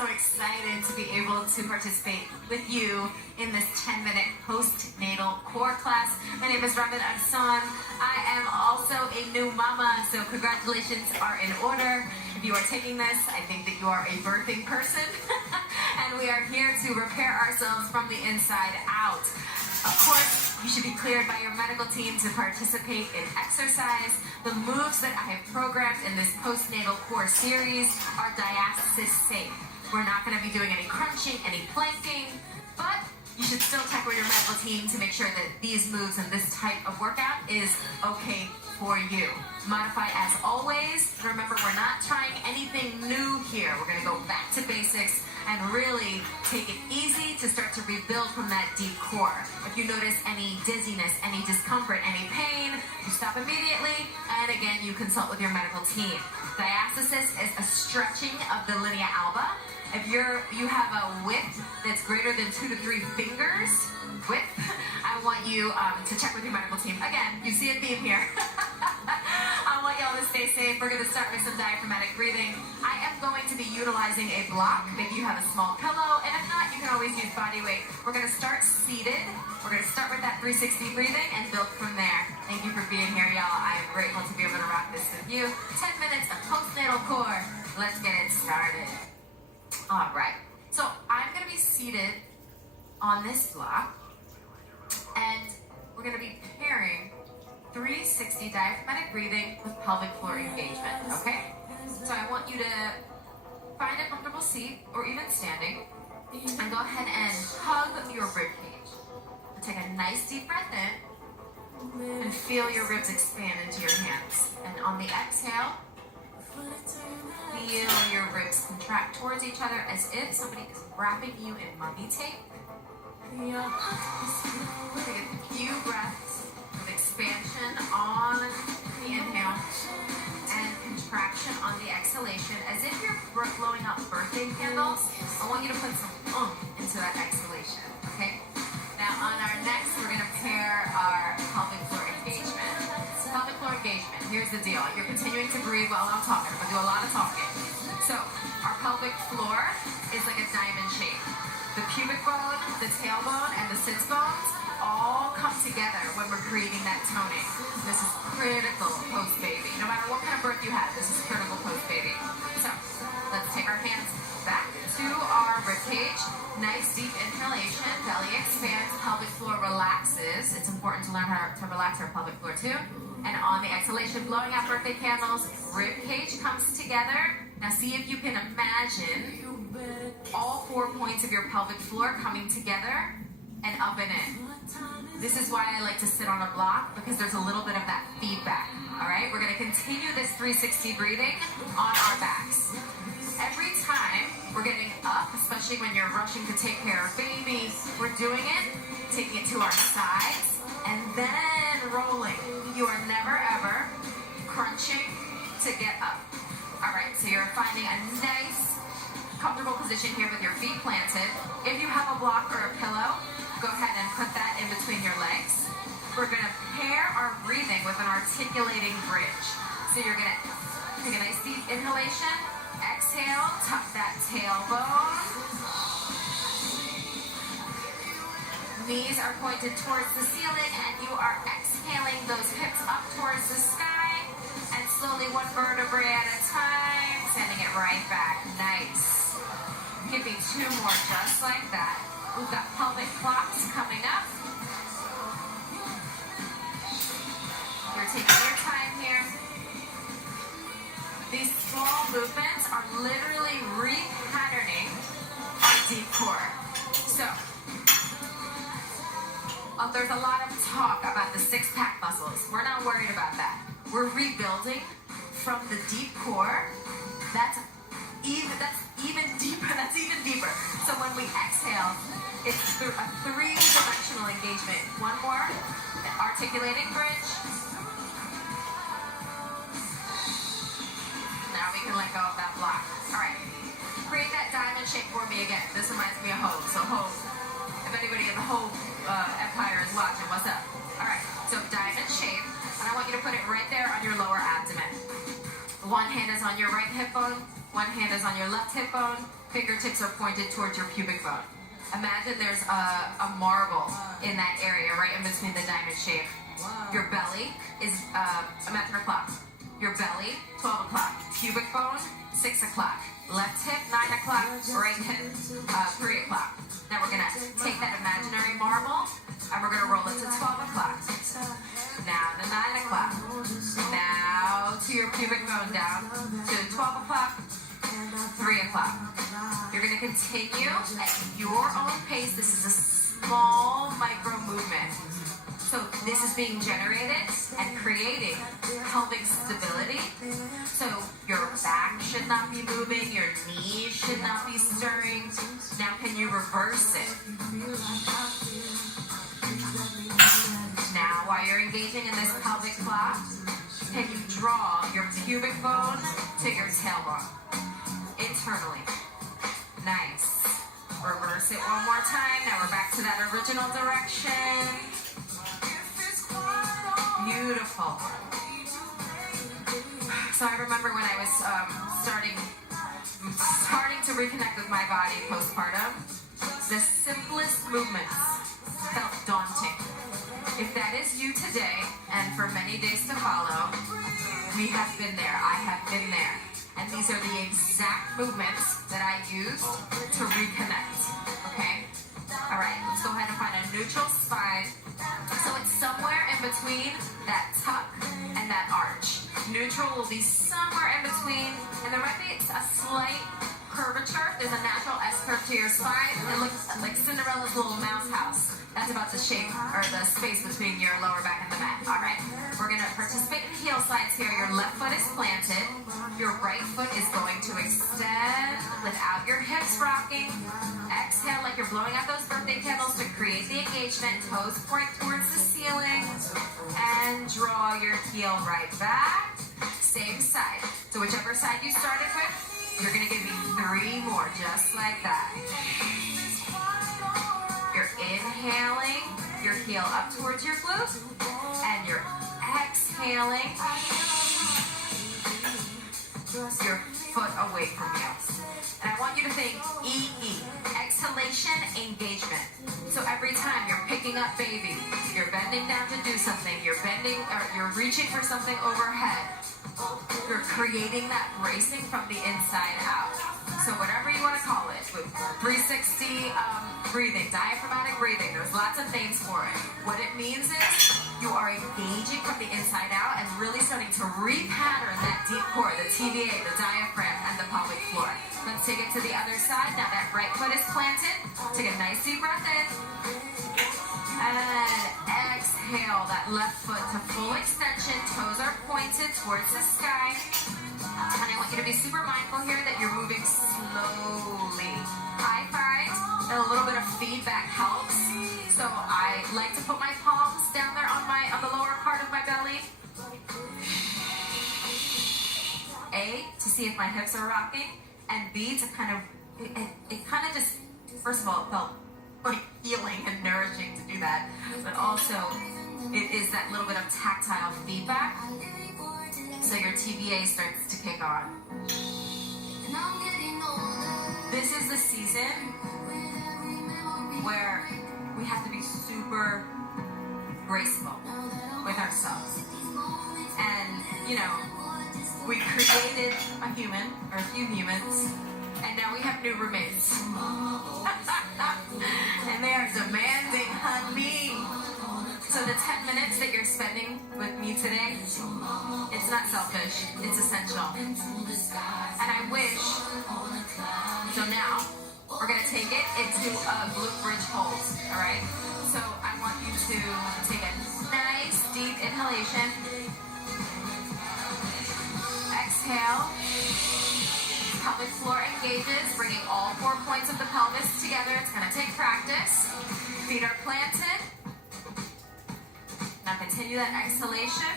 so excited to be able to participate with you in this 10-minute postnatal core class. My name is Raman Arsan. I am also a new mama, so congratulations are in order. If you are taking this, I think that you are a birthing person. And we are here to repair ourselves from the inside out. Of course, you should be cleared by your medical team to participate in exercise. The moves that I have programmed in this postnatal core series are Diastis safe. We're not going to be doing any crunching, any planking, but you should still check with your medical team to make sure that these moves and this type of workout is okay for you. Modify as always. Remember, we're not trying anything new here. We're going to go back to basics and really take it easy to start to rebuild from that deep core. If you notice any dizziness, any discomfort, any pain, you stop immediately, and again, you consult with your medical team. Diastis is a stretching of the linea alba. If you have a width that's greater than 2 to 3 fingers width, I want you to check with your medical team. Again, you see a theme here. I want y'all to stay safe. We're going to start with some diaphragmatic breathing. I am going to be utilizing a block. Maybe you have a small pillow, and if not, you can always use body weight. We're going to start seated. We're going to start with that 360 breathing and build from there. Thank you for being here, y'all. I am grateful to be able to rock this with you. 10 minutes of postnatal core. Let's get it started. All right. So I'm going to be seated on this block, and we're going to be pairing 360 diaphragmatic breathing with pelvic floor engagement, okay? So I want you to find a comfortable seat or even standing and go ahead and hug your rib cage. Take a nice deep breath in and feel your ribs expand into your hands. And on the exhale, feel your ribs contract towards each other as if somebody is wrapping you in mummy tape. Take a few breaths with expansion on the inhale and contraction on the exhalation. As if you're blowing out birthday candles, I want you to put some into that exhalation, okay? Now on our next, we're going to pair our pelvic floor engagement. Pelvic floor engagement, here's the deal. You're continuing to breathe while I'm talking. I'm going to do a lot of talking. So our pelvic floor is like a diamond shape. The pubic bone, the tailbone, and the sits bones all come together when we're creating that toning. This is critical post-baby. No matter what kind of birth you have, this is critical post-baby. So let's take our hands back to our ribcage. Nice deep inhalation, belly expands, pelvic floor relaxes. It's important to learn how to relax our pelvic floor too. And on the exhalation, blowing out birthday candles, ribcage comes together. Now see if you can imagine all 4 points of your pelvic floor coming together and up and in. This is why I like to sit on a block, because there's a little bit of that feedback. All right, we're going to continue this 360 breathing on our backs. Every time we're getting up, especially when you're rushing to take care of baby, we're doing it, taking it to our sides, and then rolling. You are never ever crunching to get up. All right, so you're finding a nice, comfortable position here with your feet planted. If you have a block or a pillow, go ahead and put that in between your legs. We're going to pair our breathing with an articulating bridge. So you're going to take a nice deep inhalation, exhale, tuck that tailbone. Knees are pointed towards the ceiling, and you are exhaling those hips up towards the sky, and slowly one vertebrae at a time, sending it right back. Nice. Give me 2 more just like that. We've got pelvic clocks coming up. You're taking your time here. These small movements are literally repatterning our deep core. So, there's a lot of talk about the 6-pack muscles. We're not worried about that. We're rebuilding from the deep core. That's even deeper. That's even deeper. So when we exhale, it's through a 3-dimensional engagement. One more, articulating bridge. Now we can let go of that block. All right, create that diamond shape for me again. This reminds me of Hove. So Hove, if anybody in the Hove empire is watching, what's up? All right, so diamond shape, and I want you to put it right there on your lower abdomen. One hand is on your right hip bone, One hand is on your left hip bone. Fingertips are pointed towards your pubic bone. Imagine there's a marble in that area, right in between the diamond shape. Your belly is, imagine a clock. Your belly, 12 o'clock. Pubic bone, 6 o'clock. Left hip, 9 o'clock. Right hip, 3 o'clock. Now we're gonna take that imaginary marble and we're gonna roll it to 12 o'clock. Now to 9 o'clock. Now to your pubic bone down to 12 o'clock, 3 o'clock. You're gonna continue at your own pace. This is a small micro movement. So this is being generated and creating pelvic stability. So your back should not be moving, your knees should not be stirring. Now can you reverse it? Now while you're engaging in this pelvic clock, can you draw your pubic bone to your tailbone? Internally. Nice. Reverse it one more time. Now we're back to that original direction. Beautiful. So I remember when I was starting to reconnect with my body postpartum, the simplest movements felt daunting. If that is you today, and for many days to follow, we have been there. I have been there. And these are the exact movements that I used to reconnect. Okay? All right, let's go ahead and find a neutral spine. So it's somewhere in between that tuck and that arch. Neutral will be somewhere in between, and there might be a slight curvature. There's a natural S-curve to your spine. It looks like Cinderella's little mouse house. That's about the shape, or the space between your lower back and the mat. All right, we're gonna participate in heel slides here. Your left foot is planted. Your right foot is going to extend without your hips rocking. Exhale like you're blowing out those birthday candles to create the engagement. Toes point towards the ceiling. And draw your heel right back. Same side. So whichever side you started with, you're gonna give me 3 more, just like that. You're inhaling your heel up towards your glute, and you're exhaling your foot away from you. And I want you to think EE, exhalation, engagement. So every time you're picking up baby, you're bending down to do something, you're bending, or you're reaching for something overhead, you're creating that bracing from the inside out. So whatever you want to call it, with 360 breathing, diaphragmatic breathing, there's lots of names for it. What it means is you are engaging from the inside out and really starting to repattern that deep core, the TVA, the diaphragm, and the pelvic floor. Let's take it to the other side. Now that right foot is planted. Take a nice deep breath in. And exhale that left foot to full extension. Toes are pointed towards the sky. And I want you to be super mindful here that you're moving slowly. I find that a little bit of feedback helps. So I like to put my palms down there on the lower part of my belly. A, to see if my hips are rocking. And B, to kind of, it kind of just, first of all, it felt like healing and nourishing to do that. But also, it is that little bit of tactile feedback. So your TVA starts to kick on. This is the season where we have to be super graceful with ourselves. And, you know, we created a human, or a few humans, and now we have new roommates. And they are demanding, honey. So the 10 minutes that you're spending with me today, it's not selfish, it's essential. And I wish, so now, we're gonna take it into a glute bridge hold, all right? So I want you to take a nice deep inhalation. Exhale. Pelvic floor engages, bringing all 4 points of the pelvis together. It's gonna take practice. Feet are planted. Now continue that exhalation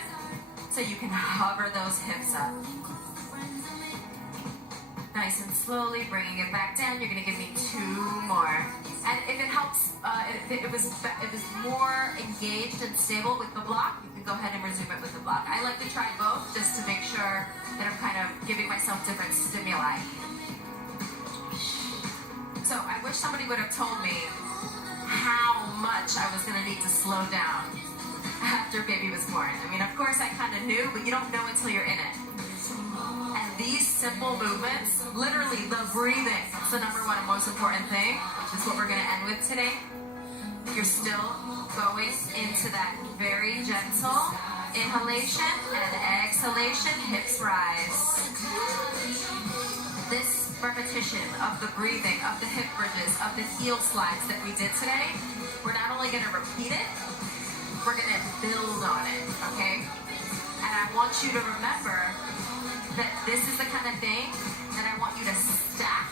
so you can hover those hips up. Nice and slowly bringing it back down. You're gonna give me 2 more. And if it helps, helps, it was more engaged and stable with the block, you can go ahead and resume it with the block. I like to try both just to make sure that I'm kind of giving myself different stimuli. So I wish somebody would have told me how much I was going to need to slow down after baby was born. I mean, of course I kind of knew, but you don't know until you're in it. And these simple movements, literally the breathing, it's the number one and most important thing. That's what we're going to end with today. You're still going into that very gentle inhalation and exhalation, hips rise. This repetition of the breathing, of the hip bridges, of the heel slides that we did today, we're not only going to repeat it, we're going to build on it, okay? And I want you to remember that this is the kind of thing that I want you to stack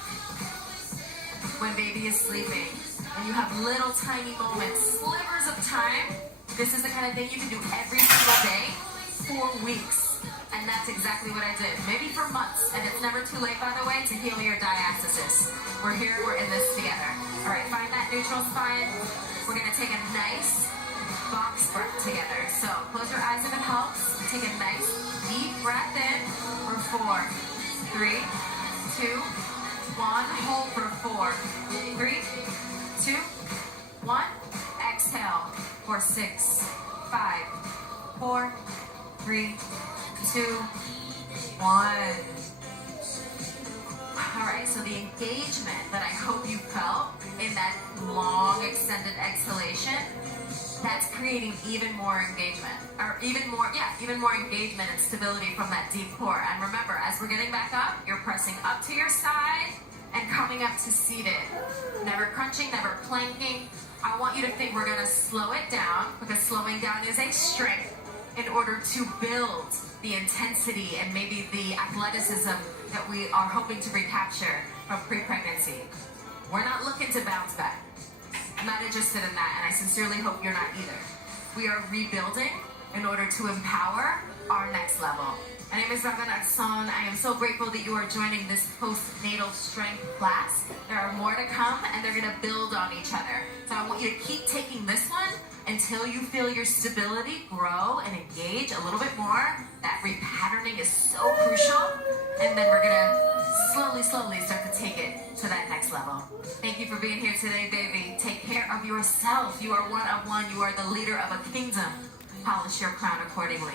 when baby is sleeping. And you have little tiny moments, slivers of time. This is the kind of thing you can do every single day for weeks. And that's exactly what I did. Maybe for months. And it's never too late, by the way, to heal your diastasis. We're here, we're in this together. All right, find that neutral spine. We're going to take a nice box breath together. So close your eyes if it helps. Take a nice deep breath in for 4, 3, 2, 1. Hold for 4, 3, 2, 1. Exhale for 6, 5, 4, 3, 2, 1. All right, so the engagement that I hope you felt in that long extended exhalation, that's creating even more engagement, or even more engagement and stability from that deep core. And remember, as we're getting back up, you're pressing up to your side and coming up to seated. Never crunching, never planking. I want you to think we're gonna slow it down, because slowing down is a strength in order to build the intensity and maybe the athleticism that we are hoping to recapture from pre-pregnancy. We're not looking to bounce back. I'm not interested in that, and I sincerely hope you're not either. We are rebuilding in order to empower our next level. My name is Recti. I am so grateful that you are joining this postnatal strength class. There are more to come, and they're gonna build on each other. So I want you to keep taking this one until you feel your stability grow and engage a little bit more. That repatterning is so crucial. And then we're gonna slowly start to take it to that next level. Thank you for being here today, baby. Take care of yourself. You are one of one. You are the leader of a kingdom. Polish your crown accordingly.